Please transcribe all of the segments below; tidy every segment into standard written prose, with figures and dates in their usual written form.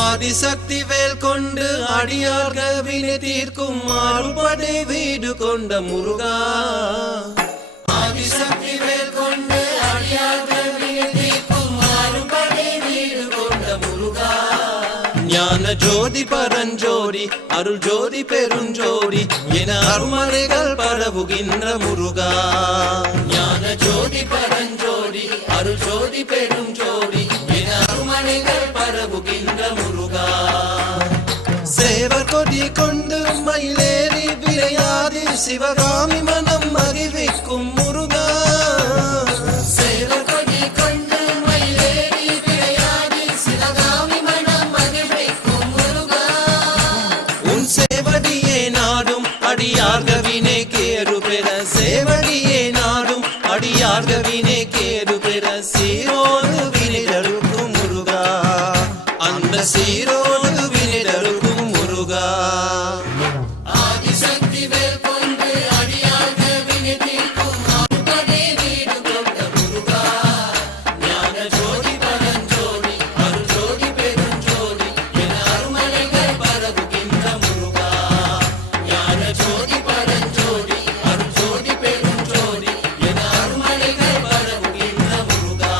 ஆதிசக்தி வேல் கொண்டு அடியார்கள் வினை தீர்க்கும் மாறுபடை வீடு கொண்ட முருகா. ஆதிசக்தி வேல் கொண்டு அடியார்கள் வினை தீர்க்கும் மாறுபடை வீடு கொண்ட முருகா. ஞான ஜோதி பரஞ்சோதி அருள் ஜோதி பெருஞ்சோதி என அருமறைகள் பரவுகின்ற முருகா. ஞான ஜோதி பரஞ்சோதி அருள் ஜோதி பெருஞ்சோதி என அருமறைகள் பரவுகின்ற முருகா. சேவர் கொடி கொண்டு மயிலேறி விளையாடி சிவகாமி மனம் மகிழ்விக்கும் முருகா. சேவர் கொடி கொண்டு மயிலேறி விளையாடி சிவகாமி மனம் மகிழ்விக்கும் முருகா. உன் சேவடியே நாடும் அடியார்கவினை கேரு பெற. சேவடியே நாடும் அடியார்கவினை கேரு பெற. சீரோடு வினைதருக்கும் முருகா. அந்த சீரோடு வினைதருக்கும் முருகா. ஆதிசக்தி வேல் கொண்டு அடியார்கள் வினை தீர்க்கும் மாறுபடை வீடு கொண்ட முருகா. ஞான ஜோதி பரஞ்சோதி அருள் ஜோதி பெருஞ்சோதி என அருமறைகள் பரவுகின்ற முருகா. ஞான ஜோதி பரஞ்சோதி அருள் ஜோதி பெருஞ்சோதி என அருமறைகள் பரவுகின்ற முருகா.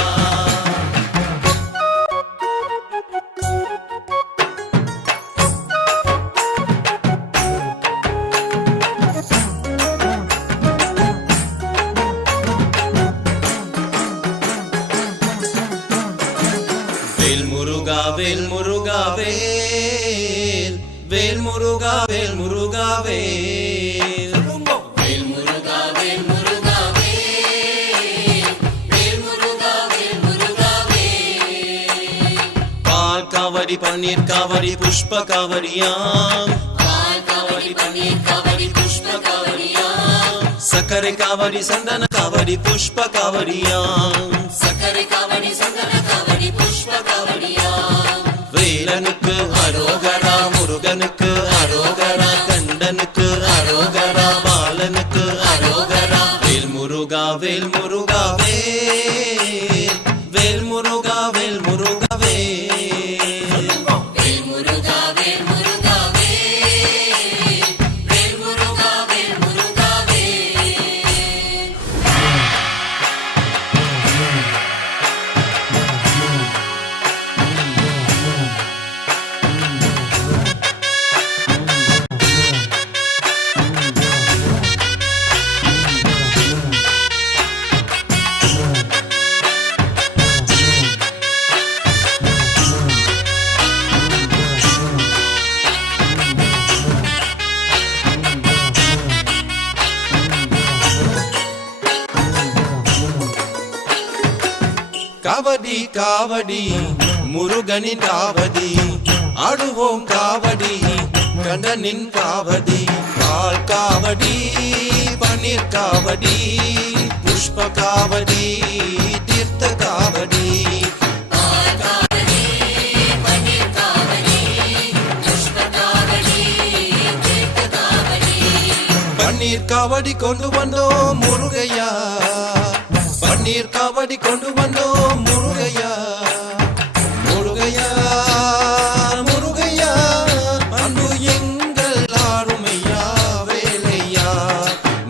வேல் முருகா வேல் முருகா வேல். வேல் முருகா வேல் முருகா வேல். வேல் முருகா வேல் முருகா வேல். வேல் முருகா வேல் முருகா வேல். பால் காவடி பன்னீர் காவடி புஷ்ப காவடியாம். பால் காவடி பன்னீர் காவடி புஷ்ப காவடியாம். சக்கரை காவடி சந்தன காவடி புஷ்ப காவடியாம். சக்கரை காவடி சந்தன காவடி புஷ்ப காவடியாம். வேலனுக்கு அரோகரா முருகனுக்கு அரோகரா. கண்டனுக்கு அரோகரா பாலனுக்கு அரோகரா. வேல் முருகா வேல் முருகா வேல். வேல் முருகா வேல் முருகா வேல். வேல் முருகா வேல் முருகா வேல். வேல் முருகா வேல் முருகா வேல். காவடி காவடி முருகனின் காவடி. ஆடுவோம் காவடி கண்டனின் காவடி. பால் காவடி பன்னீர் காவடி புஷ்ப காவடி தீர்த்த காவடி. பன்னீர் காவடி கொண்டு வந்தோம் முருகையா. பன்னீர் காவடி கொண்டு வந்தோம் முருகையா. முருகையா முருகையா அன்பு எங்கள் ஆளுமையா வேலையா.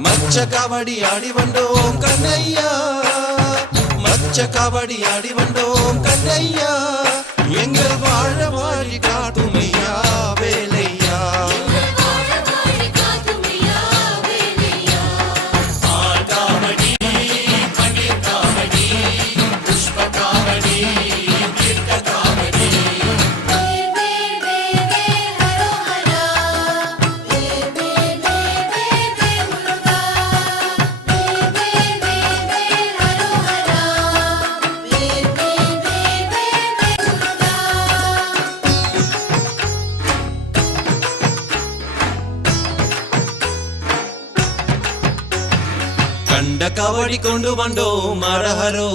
மச்ச காவடி ஆடி வந்தோம் கண்ணையா. மச்ச காவடி ஆடி வந்தோம் கண்ணையா. எங்கள் வாழ வாழி காட்டுமையா வேலையா. பால் காவடி பன்னீர் காவடி புஷ்ப காவடி கவடி கொண்டு வந்தோம் அரஹரோ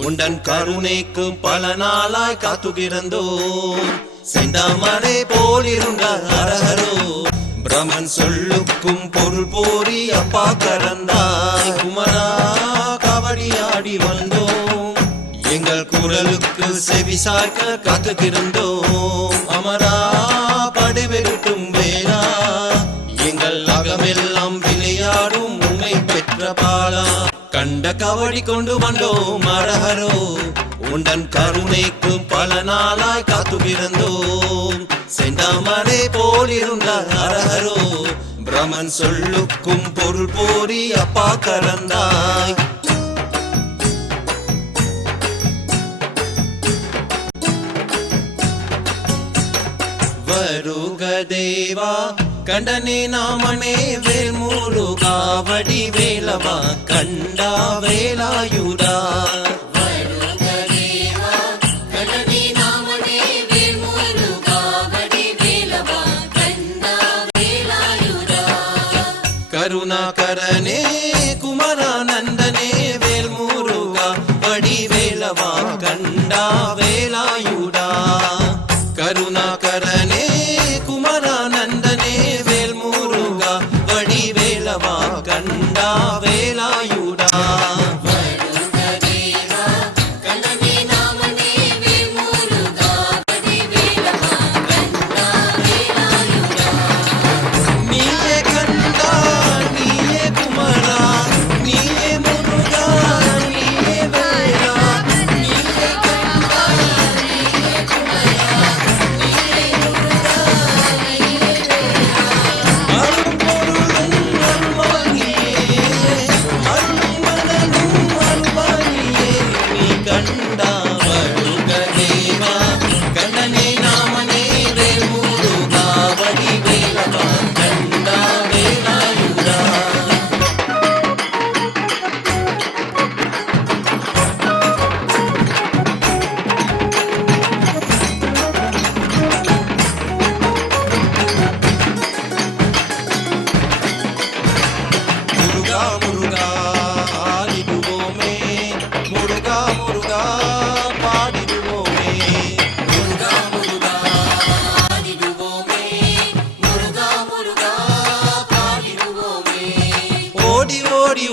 உண்டன் கருணைக்கும் பல நாளாய் காத்துகிறந்தோம் செந்தாமரை போலிருந்தார் அரஹரோ பிரமன் சொல்லுக்கும் பொருள் போரி அப்பா கரந்தாய் குமரா கபடி ஆடி வந்தோம் எங்கள் குரலுக்கு செவி சாய்க்க காத்துகிறந்தோம் அமரா படைவெடுக்கும் வேளா எங்கள் அகமெல்லாம் விளையாடும் உண்மை பெற்ற பாலா கண்ட கவடி கொண்டு வந்தோம் அரஹரோ உண்டன் கருணைக்கும் பல நாளாய் காத்துகிறந்தோம் செந்தாமரை போலிருந்தார் அரஹரோ பிரமன் சொல்லுக்கும் பொருள் போரி அப்பா கரந்தாய் வருக தேவா கண்டனே நாமனே வேல் முருகா வடி வேலவா கண்டா வேலாயுதா கருணாகரனே குமரானந்தனே வேல் முருகா வடி வேலவா கண்டா வேலாயுதா கருணாகரனே குமரானந்தனே வேல் முருகா வடி வேலவா கண்டா வேலாயுதா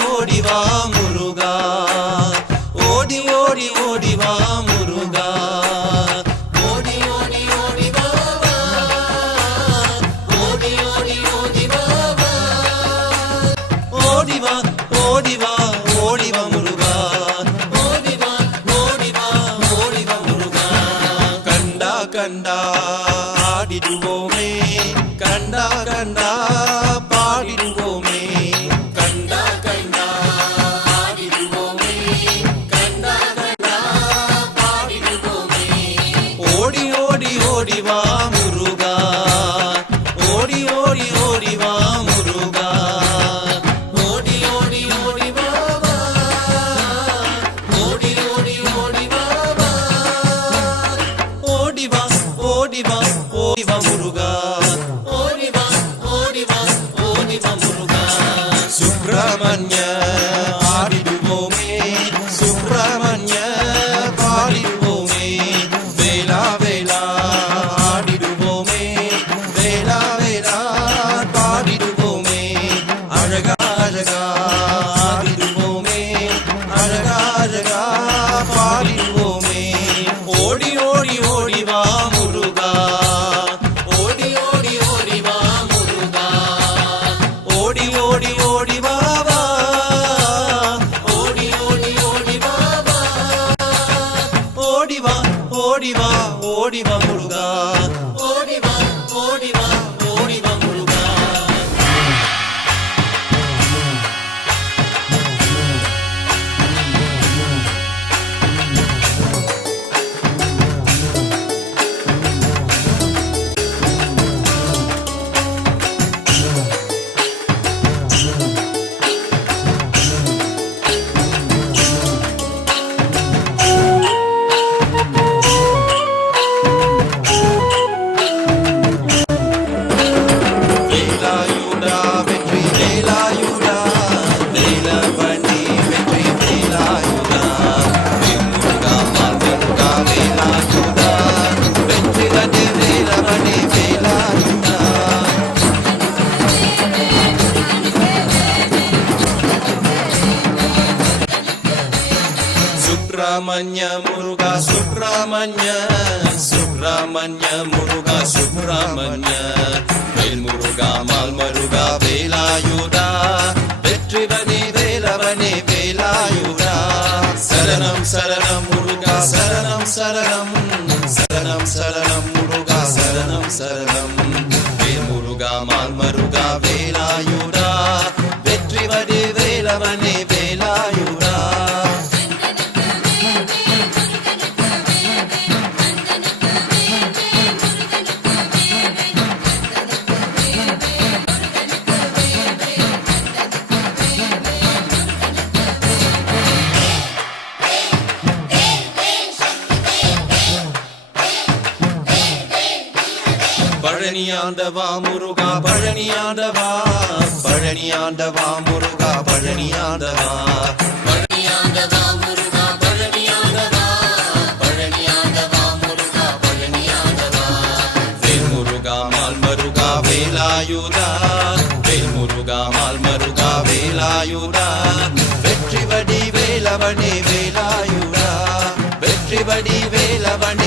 ஓடி வா முருகா ஓடி ஓடி ஓடி வா முருகா ஓடி ஓடி ஓடி வா ஓடி ஓடி ஓடி வா ஓடி வா ஓடி வா ஓடி வா முருகா ஓடி வா ஓடி வா ஓடி வா முருகா கண்டா கண்டா ஆடிடுவோமே கண்டா கண்டா பாடிடுவோமே ஓடி வா முருகா ஓடி ஓடி ஓடி வா முருகா ஓடி ஓடி ஓடி வா ஓடி ஓடி ஓடி வா ஓடி வா ஓடி வா ஓடி வா முருகா ஓடி வா ஓடி வா ஓடி வா முருகா சுப்பிரமணிய ஆடிடுவோமே சுப்பிரமணிய பாடிடுவோமே வேலா வேலா அழகா அழகா ஆடிடுவோமே அழகா அழகா பாடிடுவோமே ஓடி ஓடி ஓடி வா முருகா ஓடி ஓடி ஓடி வா முருகா ஓடி ஓடி ஓடி வா வா ஓடி ஓடி ஓடி வா வா ஓடி வா ஓடி வா ஓடி வா முருகா ஓடி வா ஓடி வா ஓடி வா முருகா சுப்பிரமணிய முருகா சுப்பிரமணிய சுப்பிரமணிய முருகா சுப்பிரமணிய வேல் முருகா மால் மருகா வேலாயுதா வெற்றிவனே வேலவனே வேலாயுதா சரணம் சரணம் முருகா சரணம் சரணம் சரணம் சரணம் முருகா சரணம் சரணம் வேல் முருகா மால் மருகா வேலாயுதா வெற்றிவனே வேலவனே வேலாயுதா பழனியாண்டவா முருகா பழனியாண்டவா பழனியாண்டவா முருகா பழனியாண்டவா பழனியாண்டவா முருகா பழனியாண்டவா பழனியாண்டவா முருகா பழனியாண்டவா வேல் முருகா மால் மருகா வேலாயுதா வேல் முருகா மால் மருகா வேலாயுதா வெற்றிவடி வேலவனே வேலாயுதா வெற்றிவடி வேலவனே